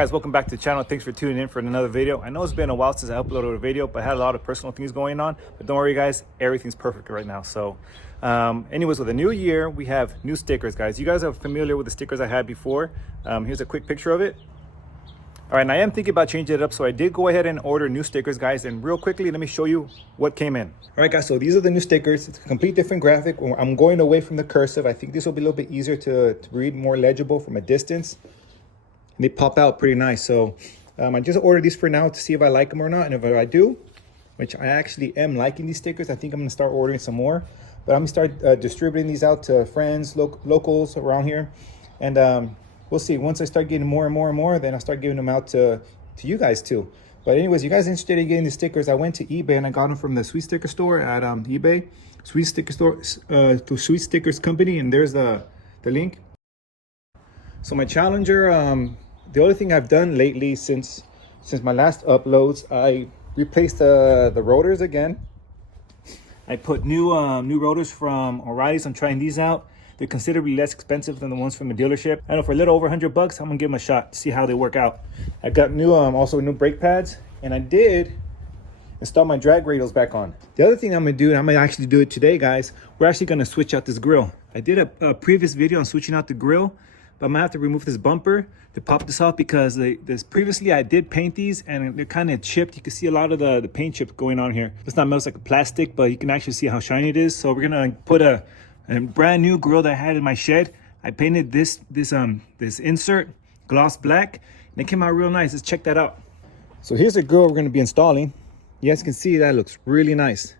guys, welcome back to the channel. Thanks for tuning in for another video. I know it's been a while since I uploaded a video, but I had a lot of personal things going on. But don't worry guys, everything's perfect right now. So anyways, with a new year, we have new stickers, guys. You guys are familiar with the stickers I had before. Here's a quick picture of it. All right, and I am thinking about changing it up, so I did go ahead and order new stickers, guys. And real quickly, let me show you what came in. All right, guys, so these are the new stickers. It's a complete different graphic. I'm going away from the cursive. I think this will be a little bit easier to read, more legible from a distance. And they pop out pretty nice. So I just ordered these for now to see if I like them or not. And if I do, which I actually am liking these stickers, I think I'm gonna start ordering some more. But I'm gonna start distributing these out to friends, locals around here. And we'll see. Once I start getting more and more, then I'll start giving them out to you guys too. But anyways, you guys interested in getting the stickers, I went to eBay and I got them from the Sweet Sticker store at eBay. Sweet Sticker store, to Sweet Stickers Company, and there's the link. So my Challenger, the only thing I've done lately since my last uploads, I replaced the rotors again. I put new rotors from O'Reilly's. I'm trying these out. They're considerably less expensive than the ones from the dealership. I know for a little over $100, I'm gonna give them a shot to see how they work out. I got new also new brake pads, and I did install my drag radials back on. The other thing I'm gonna do, and I'm gonna actually do it today, guys, we're actually gonna switch out this grill. I did a previous video on switching out the grill, but I'm gonna have to remove this bumper to pop this off because previously I did paint these and they're kind of chipped. You can see a lot of the paint chips going on here. It's not melts like a plastic, but you can actually see how shiny it is. So we're gonna put a brand new grill that I had in my shed. I painted this insert gloss black and it came out real nice. Let's check that out. So here's the grill we're gonna be installing. You guys can see that looks really nice.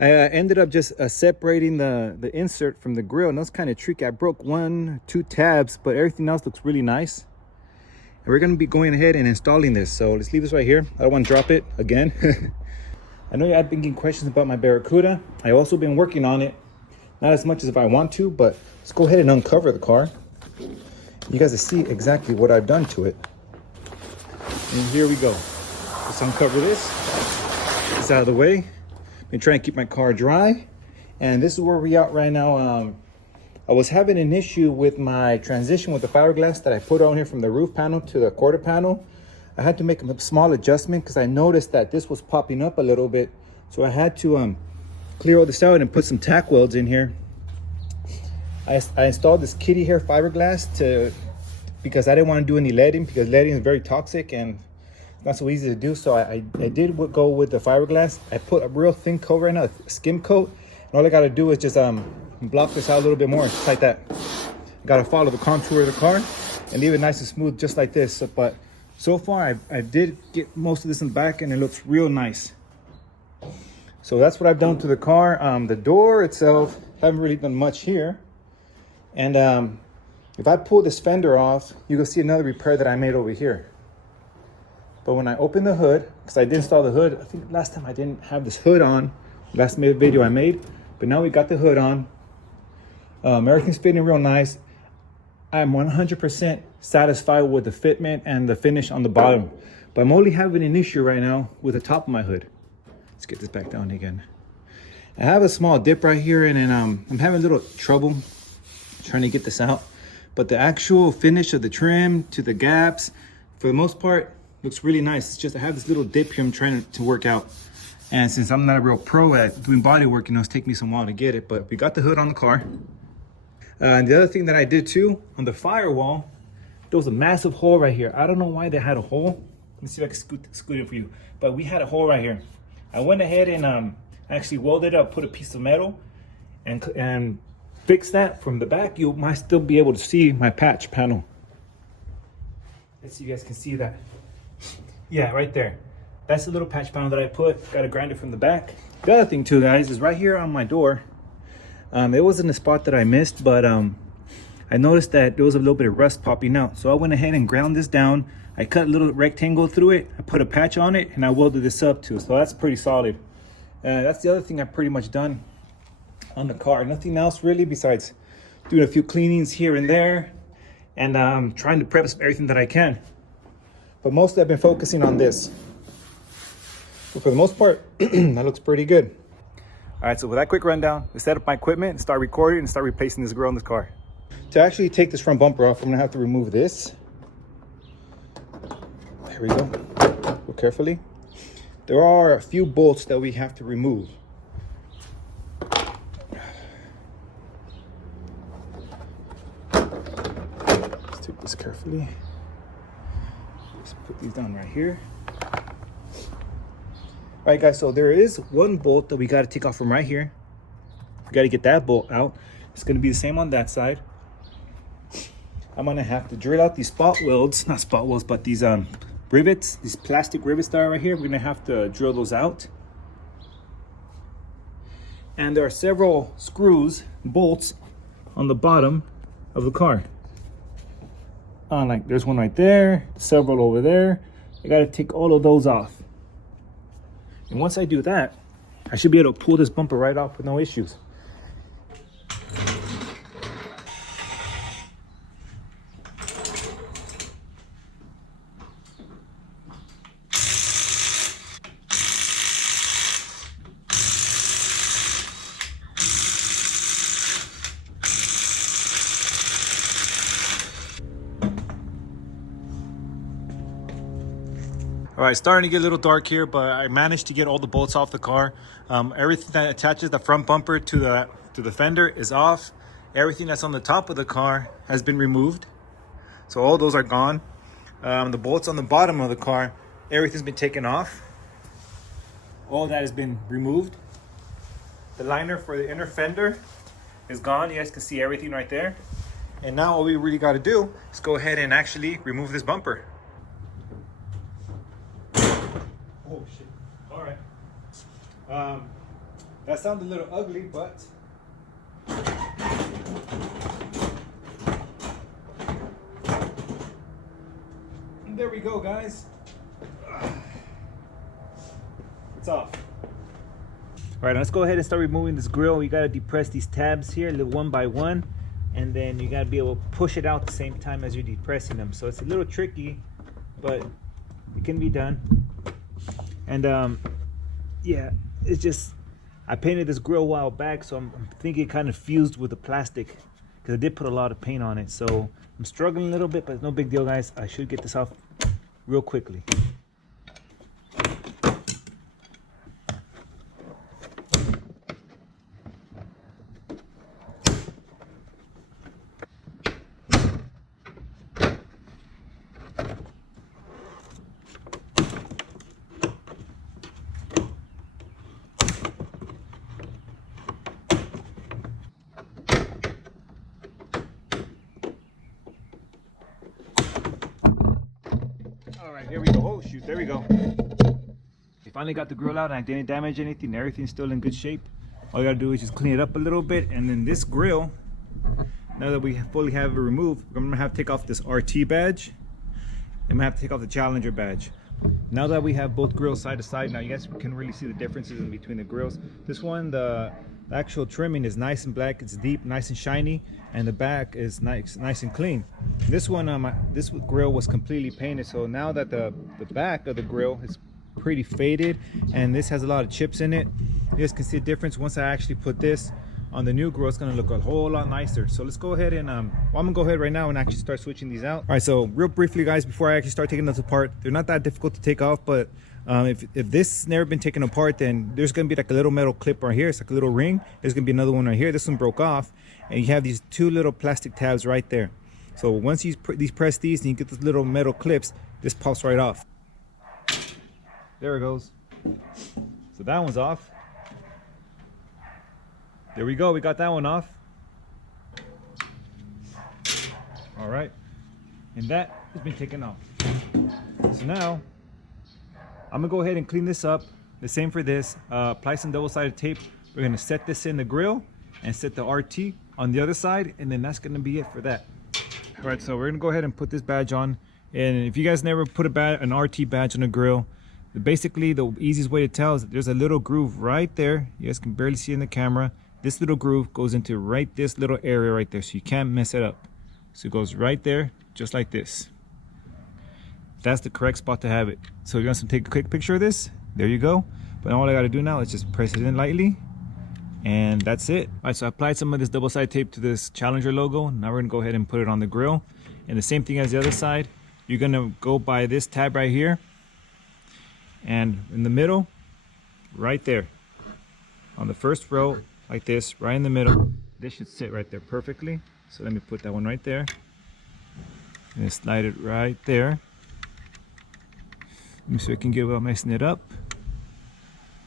I ended up just separating the insert from the grill, and that's kind of tricky. I broke 1-2 tabs, but everything else looks really nice. And we're gonna be going ahead and installing this. So let's leave this right here. I don't want to drop it again. I know I've been getting questions about my Barracuda. I've also been working on it. Not as much as if I want to, but let's go ahead and uncover the car. You guys will see exactly what I've done to it. And here we go. Let's uncover this. It's out of the way. Been trying to keep my car dry. And this is where we are right now. I was having an issue with my transition with the fiberglass that I put on here from the roof panel to the quarter panel. I had to make a small adjustment because I noticed that this was popping up a little bit. So I had to clear all this out and put some tack welds in here. I installed this kitty hair fiberglass because I didn't want to do any leading, because leading is very toxic and not so easy to do. So I did go with the fiberglass. I put a real thin coat right now, a skim coat, and all I got to do is just block this out a little bit more, just like that. Got to follow the contour of the car and leave it nice and smooth, just like this. But so far I did get most of this in the back and it looks real nice. So that's what I've done to the car. The door itself, haven't really done much here. And if I pull this fender off, you can see another repair that I made over here. But when I open the hood, because I did install the hood, I think last time I didn't have this hood on, last video I made, but now we got the hood on. Everything's fitting real nice. I'm 100% satisfied with the fitment and the finish on the bottom. But I'm only having an issue right now with the top of my hood. Let's get this back down again. I have a small dip right here, and then I'm having a little trouble trying to get this out. But the actual finish of the trim to the gaps, for the most part, looks really nice. It's just I have this little dip here I'm trying to work out. And since I'm not a real pro at doing body work, it's taking me some while to get it. But we got the hood on the car. And the other thing that I did too, on the firewall, there was a massive hole right here. I don't know why they had a hole. Let me see if I can scoot it for you. But we had a hole right here. I went ahead and actually welded up, put a piece of metal and fixed that from the back. You might still be able to see my patch panel. Let's see if you guys can see that. Yeah, right there. That's the little patch panel that I put. Got to grind it from the back. The other thing too, guys, is right here on my door. It wasn't a spot that I missed, but I noticed that there was a little bit of rust popping out. So I went ahead and ground this down. I cut a little rectangle through it. I put a patch on it and I welded this up too. So that's pretty solid. That's the other thing I've pretty much done on the car. Nothing else really besides doing a few cleanings here and there and trying to prep everything that I can. But mostly I've been focusing on this. But for the most part, that looks pretty good. All right, so with that quick rundown, let's set up my equipment and start recording and start replacing this grill in this car. To actually take this front bumper off, I'm gonna have to remove this. we go. Go carefully. There are a few bolts that we have to remove. Let's take this carefully. Just put these down right here. All right, guys, so there is one bolt that we got to take off from right here. We got to get that bolt out. It's going to be the same on that side. I'm going to have to drill out these spot welds, not spot welds, but these rivets, these plastic rivets that are right here. We're going to have to drill those out. And there are several screws, bolts on the bottom of the car. Like there's one right there, several over there. I got to take all of those off. And once I do that, I should be able to pull this bumper right off with no issues. All right, starting to get a little dark here, but I managed to get all the bolts off the car. Everything that attaches the front bumper to the fender is off. Everything that's on the top of the car has been removed. So all those are gone. The bolts on the bottom of the car, everything's been taken off. All that has been removed. The liner for the inner fender is gone. You guys can see everything right there. And now all we really got to do is go ahead and actually remove this bumper. Oh shit. All right. That sounds a little ugly, but and there we go, guys. It's off. All right, let's go ahead and start removing this grill. You got to depress these tabs here, one by one, and then you got to be able to push it out at the same time as you're depressing them. So it's a little tricky, but it can be done. And yeah, it's just, I painted this grill a while back, so I'm thinking it kind of fused with the plastic because I did put a lot of paint on it. So I'm struggling a little bit, but no big deal, guys. I should get this off real quickly. Here we go. Oh shoot, there we go. We finally got the grill out and I didn't damage anything. Everything's still in good shape. All you gotta do is just clean it up a little bit, and then this grill, now that we fully have it removed, I'm gonna have to take off this RT badge. I'm gonna have to take off the Challenger badge. Now that we have both grills side to side, now you guys can really see the differences in between the grills. This one, the actual trimming is nice and black, it's deep, nice and shiny, and the back is nice and clean. This one, this grill was completely painted, so now that the back of the grill is pretty faded and this has a lot of chips in it, you guys can see the difference. Once I actually put this on the new grill, it's gonna look a whole lot nicer. So let's go ahead and well, I'm gonna go ahead right now and actually start switching these out. All right, so real briefly, guys, before I actually start taking those apart, they're not that difficult to take off, but if this has never been taken apart, then there's gonna be like a little metal clip right here. It's like a little ring. There's gonna be another one right here. This one broke off, and you have these two little plastic tabs right there. So once you press these and you get those little metal clips, this pops right off. There it goes. So that one's off. There we go, we got that one off. All right, and that has been taken off. So now, I'm gonna go ahead and clean this up. The same for this, apply some double-sided tape. We're gonna set this in the grill and set the RT on the other side, and then that's gonna be it for that. All right, so we're gonna go ahead and put this badge on. And if you guys never put an RT badge on a grill, basically the easiest way to tell is that there's a little groove right there. You guys can barely see in the camera. This little groove goes into right this little area right there, so you can't mess it up. So it goes right there, just like this. That's the correct spot to have it. So you're gonna take a quick picture of this. There you go. But all I gotta do now is just press it in lightly, and that's it. All right, so I applied some of this double-sided tape to this Challenger logo. Now we're gonna go ahead and put it on the grill. And the same thing as the other side. you're gonna go by this tab right here, and in the middle, right there, on the first row, like this, right in the middle, this should sit right there perfectly. So let me put that one right there, and slide it right there. Let me see if I can get without messing it up.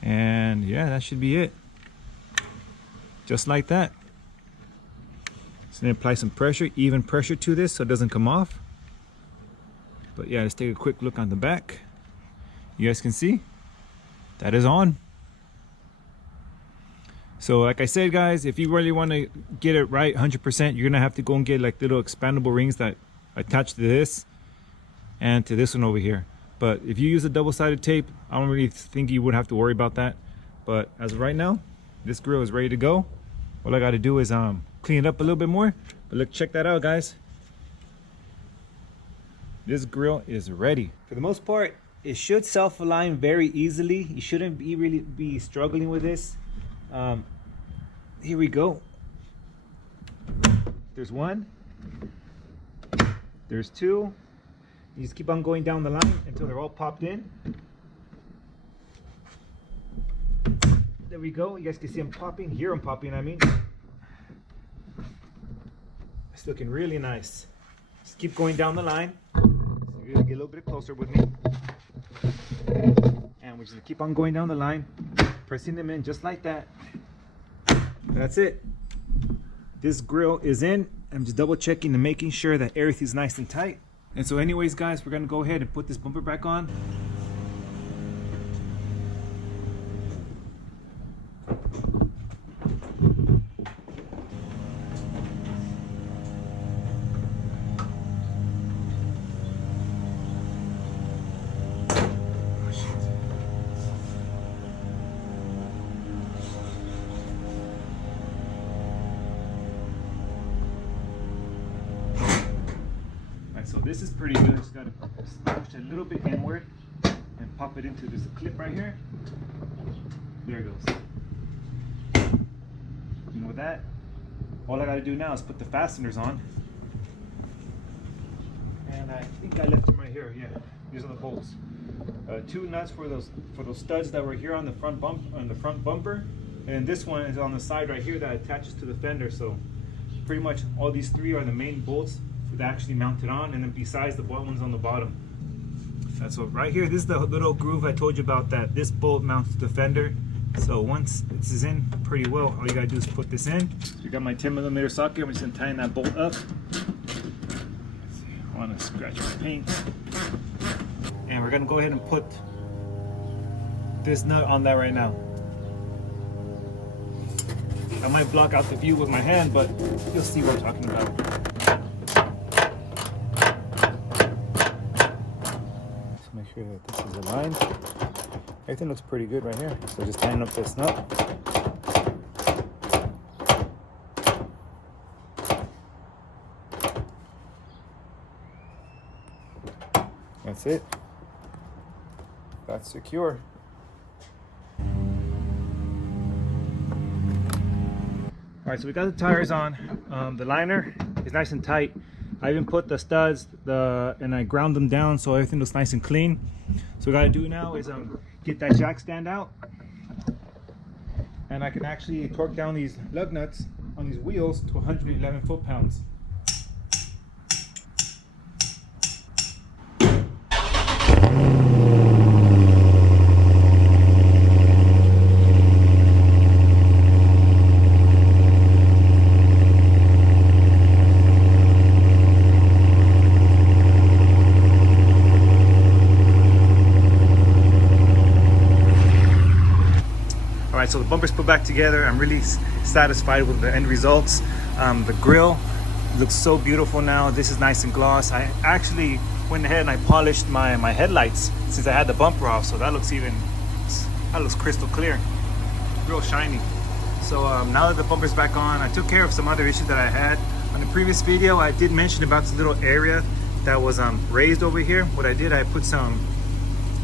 And yeah, that should be it. Just like that. So then apply some pressure, even pressure to this so it doesn't come off. But yeah, let's take a quick look on the back. You guys can see that is on. So like I said, guys, if you really want to get it right 100%, you're gonna have to go and get like little expandable rings that attach to this and to this one over here. But if you use a double-sided tape, I don't really think you would have to worry about that. But as of right now, this grill is ready to go. All I got to do is clean it up a little bit more. But look, check that out, guys. This grill is ready. For the most part, it should self-align very easily. You shouldn't really be struggling with this. Here we go. There's one. There's two. You just keep on going down the line until they're all popped in. There we go. You guys can see them popping. Hear them popping, I mean. It's looking really nice. Just keep going down the line. So you're gonna get a little bit closer with me. And we're just gonna keep on going down the line, pressing them in just like that. That's it. This grill is in. I'm just double checking and making sure that everything's nice and tight. And so anyways, guys, we're gonna go ahead and put this bumper back on. So this is pretty good. Just gotta push it a little bit inward and pop it into this clip right here. There it goes. And with that, all I gotta do now is put the fasteners on. And I think I left them right here. Yeah, these are the bolts. 2 nuts for those studs that were here on the front bumper, and this one is on the side right here that attaches to the fender. So pretty much all these 3 are the main bolts that actually mounted on, and then besides the ones on the bottom. That's what right here. This is the little groove I told you about, that this bolt mounts to the fender. So once this is in pretty well, all you gotta do is put this in. So you got my 10mm socket. I'm just gonna tighten that bolt up. Let's see, I want to scratch my paint, and we're gonna go ahead and put this nut on that right now. I might block out the view with my hand, but you'll see what I'm talking about. Make sure that this is aligned. Everything looks pretty good right here. So just tighten up this nut. That's it. That's secure. All right, so we got the tires on. The liner is nice and tight. I even put the studs and I ground them down so everything looks nice and clean. So what I gotta do now is get that jack stand out, and I can actually torque down these lug nuts on these wheels to 111 foot-pounds. So the bumper's put back together. I'm really satisfied with the end results. The grill looks so beautiful now. This is nice and gloss. I actually went ahead and I polished my headlights since I had the bumper off, so that looks crystal clear, real shiny. So now that the bumper's back on, I took care of some other issues that I had. On the previous video, I did mention about this little area that was raised over here. What I did, I put some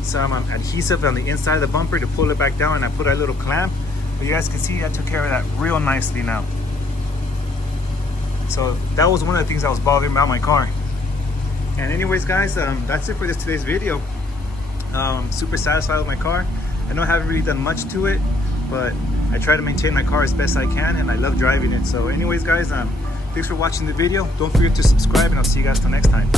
adhesive on the inside of the bumper to pull it back down, and I put a little clamp. But you guys can see I took care of that real nicely now. So that was one of the things that was bothering me about my car. And anyways, guys, that's it for today's video. Super satisfied with my car. I know I haven't really done much to it, but I try to maintain my car as best I can, and I love driving it. So anyways, guys, thanks for watching the video. Don't forget to subscribe, and I'll see you guys till next time.